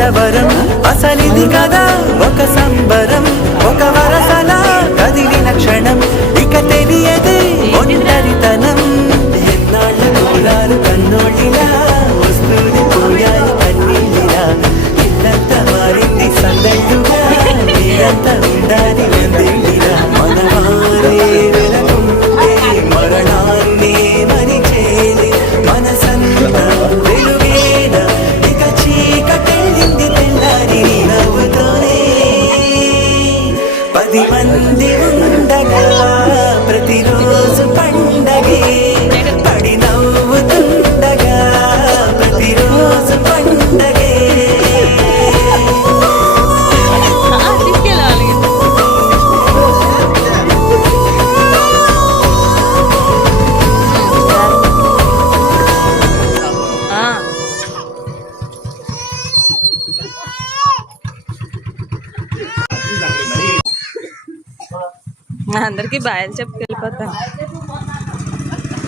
కలవరం అసలిది కదా ఒక సంబరం ఒక వరసలా కదిలిన క్షణం ఇక తెలియదే ఒంటరితనం ఎన్నాళ్ళ కోలారు కన్నోళ్ళిలా వస్తుంది పోయాలి కన్నీళ్ళిలా ఇల్లంతా మారింది సందళ్ళుగా నీరంతా ఉండాలి వెందిళ్ళిలా మనవారే వెనకుంటే మరణాన్ని మరిచేది మనసంతా వెలుగేన ఇక చీకటెళ్ళింది తెల్లారి నవ్వుతోనే 10 మంది ఉండగా ప్రతిరోజు పండగే పడి నవ్వుతుండగా ప్రతిరోజు పండగే అందరికి బాయ్ చెప్పుకెళ్ళిపోతాను.